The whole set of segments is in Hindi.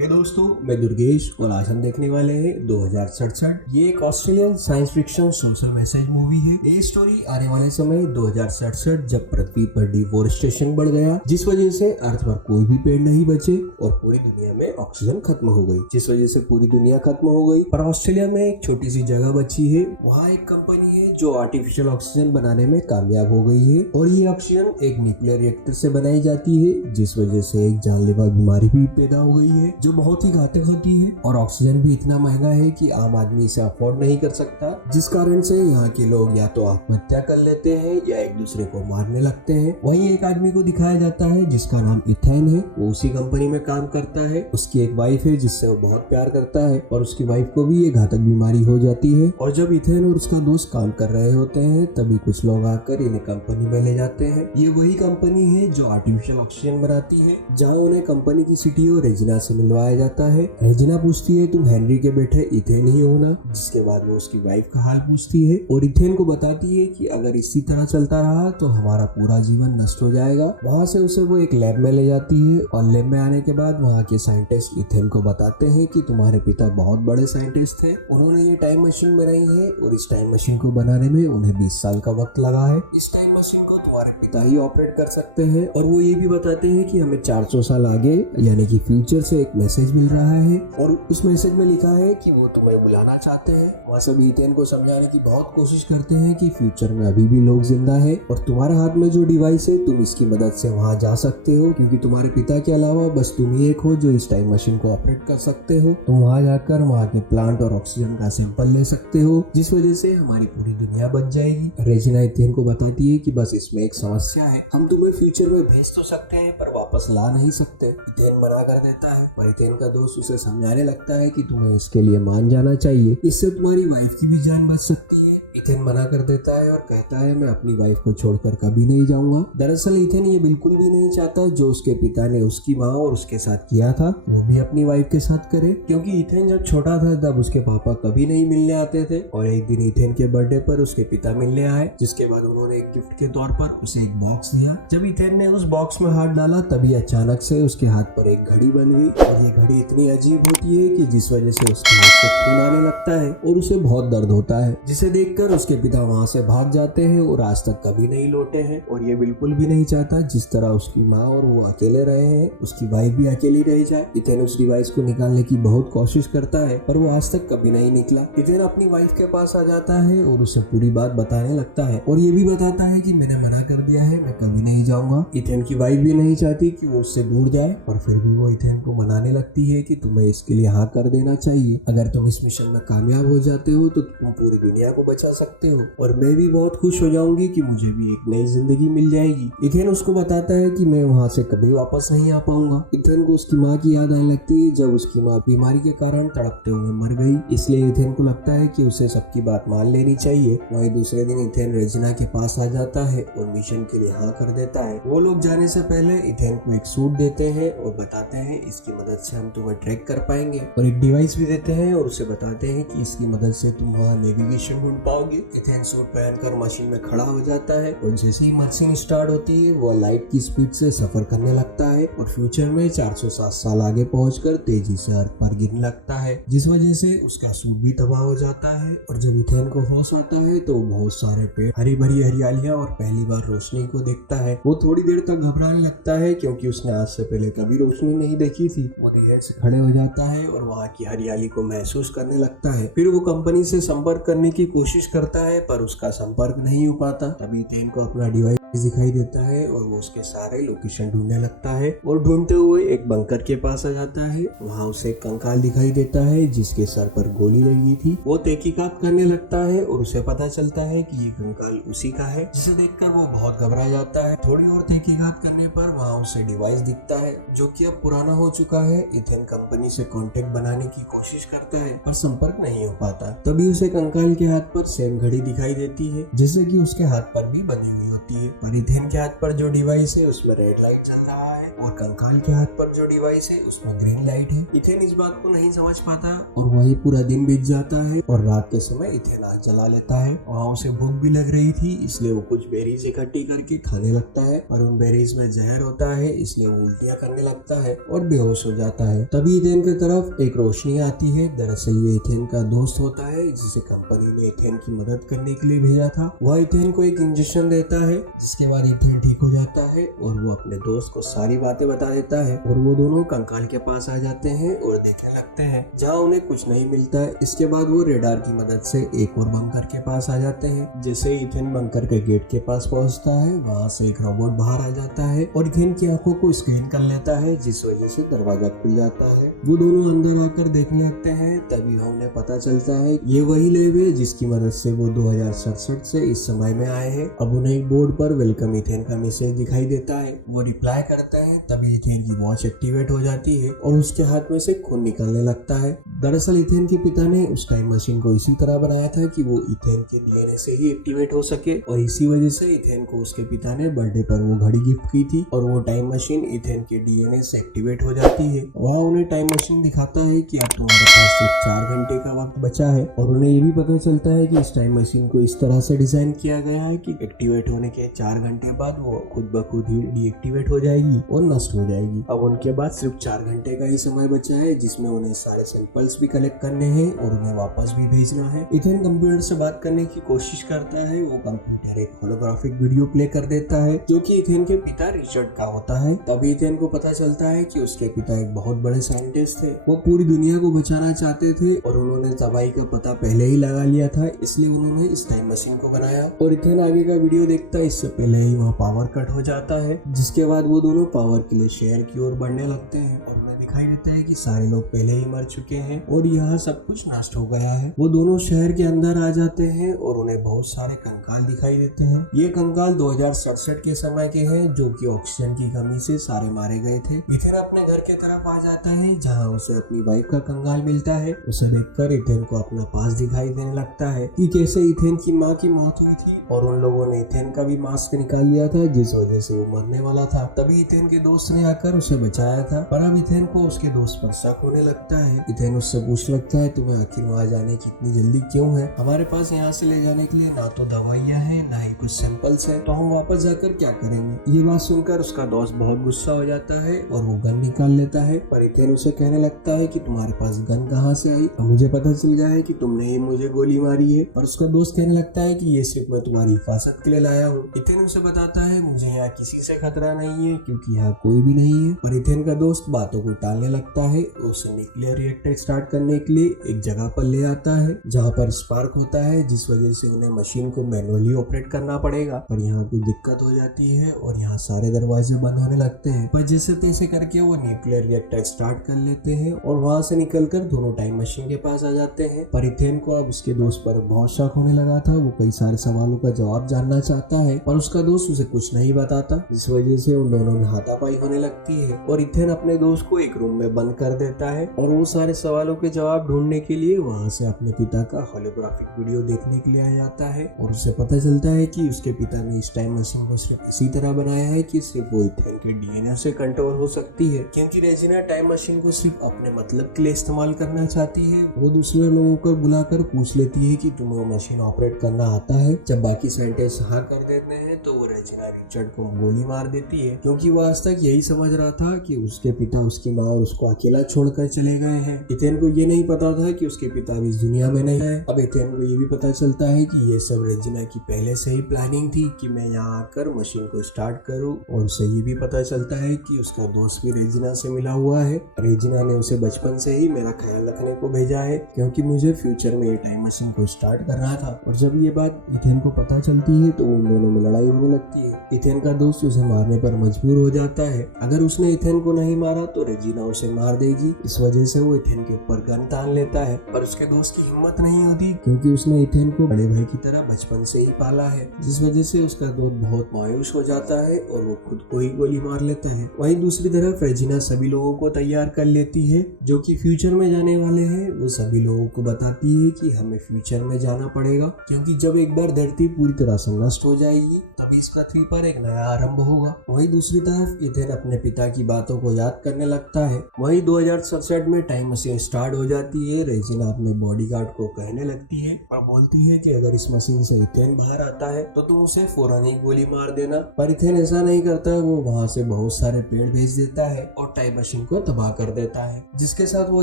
हे दोस्तों, मैं दुर्गेश और आज हम देखने वाले हैं 2067। ये एक Australian science fiction social message movie है। ये स्टोरी आने वाले समय 2067 जब पृथ्वी पर डिफोरेस्टेशन बढ़ गया, जिस वजह से अर्थ पर कोई भी पेड़ नहीं बचे और पूरी दुनिया में ऑक्सीजन खत्म हो गई, जिस वजह से पूरी दुनिया खत्म हो गई। पर ऑस्ट्रेलिया में एक छोटी सी जगह बची है। वहाँ एक कंपनी है जो आर्टिफिशियल ऑक्सीजन बनाने में कामयाब हो गई है और ये ऑक्सीजन एक न्यूक्लियर रिएक्टर से बनाई जाती है, जिस वजह से एक जानलेवा बीमारी भी पैदा हो गई है जो बहुत ही घातक होती है। और ऑक्सीजन भी इतना महंगा है कि आम आदमी इसे अफोर्ड नहीं कर सकता, जिस कारण से यहाँ के लोग या तो आत्महत्या कर लेते हैं या एक दूसरे को मारने लगते हैं। वहीं एक आदमी को दिखाया जाता है जिसका नाम इथेन है। वो उसी कंपनी में काम करता है। उसकी एक वाइफ है जिससे वो बहुत प्यार करता है और उसकी वाइफ को भी ये घातक बीमारी हो जाती है। और जब इथेन और उसका दोस्त काम कर रहे होते हैं तभी कुछ लोग आकर इन्हें कंपनी में ले जाते हैं। ये वही कंपनी है जो आर्टिफिशियल ऑक्सीजन बनाती है, जहाँ उन्हें कंपनी की सीटीओ रेजिना से मिलवाया जाता है। रेजिना पूछती है, तुम हेनरी के बेटे इथेन ही हो ना? जिसके बाद वो उसकी वाइफ का हाल पूछती है और इथेन को बताती है कि अगर इसी तरह चलता रहा तो हमारा पूरा जीवन नष्ट हो जाएगा। वहाँ से उसे वो एक लैब में ले जाती है और लैब में आने के बाद वहाँ के साइंटिस्ट इथेन को बताते हैं कि तुम्हारे पिता बहुत बड़े साइंटिस्ट थे, उन्होंने ये टाइम मशीन बनाई है और इस टाइम मशीन को बनाने में उन्हें 20 साल का वक्त लगा है। इस टाइम मशीन को तुम्हारे पिता ही ऑपरेट कर सकते हैं। और वो ये भी बताते हैं कि हमें 400 साल आगे यानी कि फ्यूचर से एक मैसेज मिल रहा है और उस मैसेज में लिखा है कि वो तुम्हें बुलाना चाहते हैं। वहाँ सभी इथेन को समझाने की बहुत कोशिश करते हैं कि फ्यूचर में अभी भी लोग जिंदा है और तुम्हारे हाथ में जो डिवाइस है तुम इसकी मदद से वहाँ जा सकते हो, क्योंकि तुम्हारे पिता के अलावा बस तुम ही एक हो जो इस टाइम मशीन को ऑपरेट कर सकते हो। तुम वहाँ जाकर वहाँ के प्लांट और ऑक्सीजन का सैंपल ले सकते हो, जिस वजह से हमारी पूरी दुनिया बच जाएगी। रेजिना इथेन को बताती है कि बस इसमें एक समस्या है, हम तुम्हें फ्यूचर में भेज तो सकते हैं पर वापस ला नहीं सकते। इथेन मना कर देता है और इथेन का दोस्त उसे समझाने लगता है कि तुम्हें इसके लिए मान जाना चाहिए, इससे तुम्हारी वाइफ की भी जान बच सकती है। इथेन मना कर देता है और कहता है मैं अपनी वाइफ को छोड़कर कभी नहीं जाऊंगा। दरअसल इथेन ये बिल्कुल भी नहीं चाहता जो उसके पिता ने उसकी माँ और उसके साथ किया था वो भी अपनी वाइफ के साथ करे, क्योंकि इथेन जब छोटा था तब उसके पापा कभी नहीं मिलने आते थे और एक दिन इथेन के बर्थडे पर उसके पिता मिलने आए, जिसके बाद उन्होंने एक गिफ्ट के तौर पर उसे एक बॉक्स दिया। जब इथेन ने उस बॉक्स में हाथ डाला तभी अचानक से उसके हाथ पर एक घड़ी बन गई और ये घड़ी इतनी अजीब होती है कि जिस वजह से उसके हाथ से खून आने लगता है और उसे बहुत दर्द होता है, जिसे देखकर उसके पिता वहाँ से भाग जाते हैं और आज तक कभी नहीं लौटे हैं। और ये बिल्कुल भी नहीं चाहता जिस तरह उसकी माँ और वो अकेले रहे हैं उसकी वाइफ भी अकेली रह जाए। इथेन उस डिवाइस को निकालने की बहुत कोशिश करता है पर वो आज तक कभी नहीं निकला। इथेन अपनी वाइफ के पास आ जाता है और उसे पूरी बात बताने लगता है और ये भी बताता है कि मैंने मना कर दिया है, मैं कभी नहीं जाऊंगा। इथेन की वाइफ भी नहीं चाहती कि वो उससे दूर जाए और फिर भी वो इथेन को मनाने लगती है कि तुम्हें इसके लिए हाँ कर देना चाहिए। अगर तुम इस मिशन में कामयाब हो जाते हो तो तुम पूरी दुनिया को बचा सकते हो और मैं भी बहुत खुश हो जाऊंगी कि मुझे भी एक नई जिंदगी मिल जाएगी। इथेन उसको बताता है कि मैं वहाँ से कभी वापस नहीं आ पाऊंगा। इथेन को उसकी माँ की याद आने लगती है जब उसकी माँ बीमारी के कारण तड़पते हुए मर गई, इसलिए इथेन को लगता है कि उसे सबकी बात मान लेनी चाहिए। वहीं दूसरे दिन इथेन रेजिना के पास आ जाता है और मिशन के लिए हाँ कर देता है। वो लोग जाने से पहले इथेन को एक सूट देते हैं और बताते हैं इसकी मदद से हम तुम्हें ट्रैक कर पाएंगे और एक डिवाइस भी देते हैं और उसे बताते हैं कि इसकी मदद से तुम वहाँ नेविगेशन ढूंढ पाओगे। इथेन सूट पहनकर मशीन में खड़ा हो जाता है और जैसे ही मशीन स्टार्ट होती है वो लाइट की स्पीड से सफर करने लगता है और फ्यूचर में 407 साल आगे पहुंचकर तेजी से अर्थ पर गिरने लगता है, जिस वजह से उसका सूट भी तबाह हो जाता है। और जब इथेन को होश आता है तो बहुत सारे पेड़, हरी भरी हरियालियां और पहली बार रोशनी को देखता है। वो थोड़ी देर तक घबराने लगता है क्योंकि उसने आज से पहले कभी रोशनी नहीं देखी थी। वो धीरे से खड़े हो जाता है और वहाँ की हरियाली को महसूस करने लगता है। फिर वो कंपनी से संपर्क करने की कोशिश करता है पर उसका संपर्क नहीं हो पाता। तभी इथेन को अपना डिवाइस दिखाई देता है और वो उसके सारे लोकेशन ढूंढने लगता है और ढूंढते हुए एक बंकर के पास आ जाता है। वहाँ उसे एक कंकाल दिखाई देता है जिसके सर पर गोली लगी थी। वो तहकीकात करने लगता है और उसे पता चलता है कि ये कंकाल उसी का है, जिसे देखकर वो बहुत घबरा जाता है। थोड़ी और तहकीकात करने पर वहाँ उसे डिवाइस दिखता है जो कि अब पुराना हो चुका है। इथेन कंपनी से कांटेक्ट बनाने की कोशिश करता है पर संपर्क नहीं हो पाता। तभी उसे कंकाल के हाथ पर सेम घड़ी दिखाई देती है जैसे कि उसके हाथ पर भी बंधी हुई होती है। पर इथेन के हाथ पर जो डिवाइस है उसमें रेड लाइट चल रहा है और कंकाल के हाथ पर जो डिवाइस है उसमें ग्रीन लाइट है। इथेन इस बात को नहीं समझ पाता और वही पूरा दिन बीत जाता है और रात के समय इथेन आग जला लेता है। वहाँ उसे भूख भी लग रही थी इसलिए वो कुछ बेरीज इकट्ठी करके खाने लगता है पर उन बेरीज में जहर होता है, इसलिए वो उल्टियाँ करने लगता है और बेहोश हो जाता है। तभी इथेन की तरफ एक रोशनी आती है। दरअसल ये इथेन का दोस्त होता है जिसे कंपनी ने इथेन की मदद करने के लिए भेजा था। वह इथेन को एक इंजेक्शन देता है, जिसके बाद इथेन ठीक हो जाता है और वो अपने दोस्त को सारी बातें बता देता है और वो दोनों कंकाल के पास आ जाते हैं और देखने लगते हैं, जहाँ उन्हें कुछ नहीं मिलता है। इसके बाद वो रेडार की मदद से एक और बंकर के पास आ जाते हैं। जैसे इथेन बंकर के गेट के पास पहुंचता है, वहाँ से एक रोबोट बाहर आ जाता है और इथेन की आंखों को स्कैन कर लेता है, जिस वजह से दरवाजा खुल जाता है। वो दोनों अंदर आकर देखने लगते हैं। तभी उन्हें पता चलता है ये वही लैब है जिसकी मदद से वो 2067 से इस समय में आए हैं। अब उन्हें एक बोर्ड पर वेलकम इथेन का मैसेज दिखाई देता है। वो रिप्लाई करते हैं। तभी इथेन की वॉच एक्टिवेट हो जाती है और उसके हाथ में से खून निकलने लगता है। दरअसल इथेन के पिता ने उस टाइम मशीन को इसी तरह बनाया था कि वो इथेन के डीएनए से ही एक्टिवेट हो सके और इसी वजह से इथेन को उसके पिता ने बर्थडे पर वो घड़ी गिफ्ट की थी और वो टाइम मशीन इथेन के डीएनए से एक्टिवेट हो जाती है। वहाँ उन्हें टाइम मशीन दिखाता है कि अब तुम्हारे पास सिर्फ 4 घंटे का वक्त बचा है और उन्हें ये भी पता चलता है कि इस टाइम मशीन को इस तरह से डिजाइन किया गया है कि एक्टिवेट होने के 4 घंटे बाद वो खुद ब खुद ही डीएक्टिवेट हो जाएगी और नष्ट हो जाएगी। अब उनके बाद सिर्फ 4 घंटे का ही समय बचा है, जिसमें उन्हें सारे सैंपल्स भी कलेक्ट करने हैं और उन्हें वापस भी भेजना है। इथेन कंप्यूटर से बात करने की कोशिश करता है। वो कंप्यूटर एक होलोग्राफिक वीडियो प्ले कर देता है जो कि इथेन के पिता रिचर्ड का होता है। तभी इथेन को पता चलता है कि उसके पिता एक बहुत बड़े साइंटिस्ट थे। वो पूरी दुनिया को बचाना चाहते थे और उन्होंने दवाई का पता पहले ही लगा लिया था, इसलिए उन्होंने इस टाइम मशीन को बनाया। और इथेन आगे का वीडियो देखता है, इससे पहले ही वहाँ पावर कट हो जाता है, जिसके बाद वो दोनों पावर के लिए शहर की ओर बढ़ने लगते हैं और उन्हें दिखाई देता है कि सारे लोग पहले ही मर चुके हैं और यहाँ सब कुछ नष्ट हो गया है। वो दोनों शहर के अंदर आ जाते हैं और उन्हें बहुत सारे कंकाल दिखाई देते हैं। ये कंकाल 2067 के समय के हैं, जो कि ऑक्सीजन की कमी से सारे मारे गए थे। इथेन अपने घर के तरफ आ जाता है, जहाँ उसे अपनी वाइफ का कंकाल मिलता है। उसे देखकर इथेन को अपना पास दिखाई देने लगता है कि कैसे इथेन की माँ की मौत हुई थी और उन लोगों ने इथेन का भी मास्क निकाल लिया था, जिस वजह से वो मरने वाला था। तभी इथेन के दोस्त ने आकर उसे बचाया था, पर अब इथेन को उसके दोस्त पर शक होने लगता है। इथेन उससे पूछ लगता है, तुम्हें आखिर वहाँ जाने की इतनी जल्दी क्यों है? हमारे पास यहाँ से ले जाने के लिए ना तो दवाइयाँ हैं, ना ही कुछ सैंपल्स है, तो हम वापस जाकर क्या करेंगे? ये बात सुनकर उसका दोस्त बहुत गुस्सा हो जाता है और वो गन निकाल लेता है। पर इथेन उसे कहने लगता है कि तुम्हारे पास गन कहाँ से आई? अब मुझे पता चल गया है कि तुमने ही मुझे गोली मारी है। और उसका दोस्त कहने लगता है कि ये सिर्फ मैं तुम्हारी हिफाजत के लिए लाया हूँ। इथेन उसे बताता है, मुझे यहाँ किसी से खतरा नहीं है, क्योंकि यहाँ कोई भी नहीं है। पर इथेन का दोस्त बातों को टालने लगता है। उसे न्यूक्लियर रिएक्टर स्टार्ट करने के लिए एक जगह पर ले आता है, जहाँ पर स्पार्क होता है, जिस वजह से उन्हें मशीन को मैनुअली ऑपरेट करना पड़ेगा। पर यहाँ कोई दिक्कत हो जाती है और यहाँ सारे दरवाजे बंद होने लगते हैं। पर जैसे तैसे करके वो न्यूक्लियर रिएक्टर स्टार्ट कर लेते हैं और वहाँ से निकलकर दोनों टाइम मशीन के पास आ जाते हैं। पर इथेन को अब उसके दोस्त पर बहुत शक होने लगा था। वो कई सारे सवालों का जवाब जानना चाहता है, पर उसका दोस्त उसे कुछ नहीं बताता, जिस वजह से उन दोनों में हाथापाई होने लगती है और इथेन अपने दोस्त को एक रूम में बंद कर देता है और वो सारे सवालों के जवाब ढूंढने के लिए वहाँ से अपने पिता का होलोग्राफिक वीडियो देखने के लिए आ जाता है। और उसे पता चलता है कि उसके पिता ने इस टाइम मशीन को सिर्फ इसी तरह बनाया है कि सिर्फ वो इथेन के डीएनए से कंट्रोल हो सकती है, क्योंकि रेजिना टाइम मशीन को सिर्फ अपने मतलब के लिए इस्तेमाल करना चाहती है। वो दूसरे लोगों को बुलाकर पूछ लेती है कि तुम्हें वो मशीन ऑपरेट करना आता है। जब बाकी साइंटिस्ट हाँ कर देते हैं तो वो रेजिना रिचर्ड को गोली मार देती है, क्योंकि वो आज तक यही समझ रहा था कि उसके पिता उसकी माँ और उसको अकेला छोड़कर चले गए हैं। इथेन को ये नहीं पता था कि उसके पिता भी इस दुनिया में नहीं है। अब इथेन को ये भी पता चलता है कि ये सब रेजिना की पहले से ही प्लानिंग थी कि मैं यहाँ आकर मशीन को स्टार्ट करूँ। और उसे ये भी पता चलता है कि उसका दोस्त भी रेजिना से मिला हुआ है। रेजिना ने उसे बचपन से ही मेरा ख्याल रखने को भेजा है, क्योंकि मुझे फ्यूचर में ये टाइम मशीन को स्टार्ट करना था। और जब ये बात इथेन को पता चलती है तो उन दोनों में लड़ाई होने लगती है। इथेन का दोस्त उसे मारने पर मजबूर हो जाता है। अगर उसने इथेन को नहीं मारा तो रेजिना उसे मार देगी। इस वजह से वो इथेन के ऊपर गन तान लेता है, पर उसके दोस्त की हिम्मत नहीं होती, क्योंकि उसने इथेन को बड़े भाई की तरह बचपन से ही पाला है, जिस वजह से उसका दोस्त बहुत मायूस हो जाता है और वो खुद को ही गोली मार लेता है। वहीं दूसरी तरफ रेजिना सभी लोगों को तैयार कर लेती है जो कि फ्यूचर में जाने वाले हैं। वो सभी लोगों को बताती है कि हमें फ्यूचर में जाना पड़ेगा, क्योंकि जब एक बार धरती पूरी तरह से नष्ट हो जाएगी तभी इस पृथ्वी पर एक नया आरंभ होगा। वहीं दूसरी तरफ इथेन अपने पिता की बातों को याद करने लगता है। वहीं 2067 में टाइम मशीन स्टार्ट हो जाती है। रेजिना अपने बॉडीगार्ड को कहने लगती है और बोलती है कि अगर इस मशीन से इथेन बाहर आता है तो तुम उसे फौरन ही गोली मार देना। पर इथेन ऐसा नहीं करता, वो वहाँ से बहुत सारे पेड़ भेज देता है और टाइम मशीन को तबाह कर देता है, जिसके साथ वो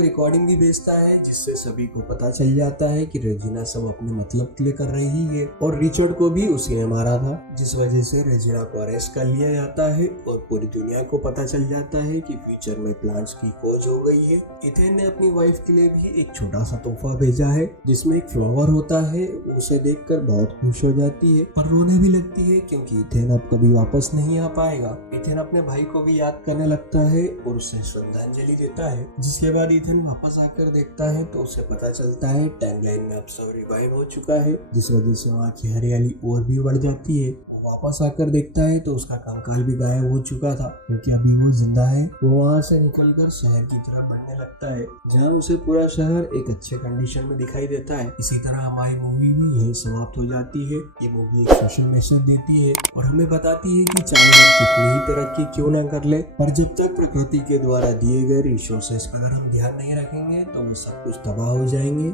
रिकॉर्डिंग भी भेजता है, जिससे सभी को पता चल जाता है कि रेजिना सब अपने मतलब के लिए कर रही है और रिचर्ड को भी उसी ने मारा था, जिस वजह से रेजिना को अरेस्ट कर लिया जाता है और पूरी दुनिया को पता चल जाता है कि फ्यूचर में प्लांट्स की खोज हो गई है। इथेन ने अपनी वाइफ के लिए भी एक छोटा सा तोहफा भेजा है, जिसमें एक फ्लावर होता है। उसे देखकर बहुत खुश हो जाती है, पर रोने भी लगती है क्योंकि इथेन अब कभी वापस नहीं आ पाएगा। इथेन अपने भाई को भी याद करने लगता है और उसे श्रद्धांजलि देता है, जिसके बाद इथेन वापस आकर देखता है तो उसे पता चलता है टाइमलाइन में अब सब रिवाइव हो चुका है, जिस वजह से वहाँ की हरियाली और भी बढ़ जाती है। वापस आकर देखता है तो उसका कंकाल भी गायब हो चुका था, क्योंकि अभी वो जिंदा है। वो वहाँ से निकलकर शहर की तरफ बढ़ने लगता है, जहाँ उसे पूरा शहर एक अच्छे कंडीशन में दिखाई देता है। इसी तरह हमारी मूवी भी यही समाप्त हो जाती है। ये मूवी एक सोशल मैसेज देती है और हमें बताती है कि चाहे हम कितनी ही तरक्की क्यों ना कर ले, पर जब तक प्रकृति के द्वारा दिए गए रिसोर्सेस का अगर हम ध्यान नहीं रखेंगे तो वो सब कुछ तबाह हो जाएंगे।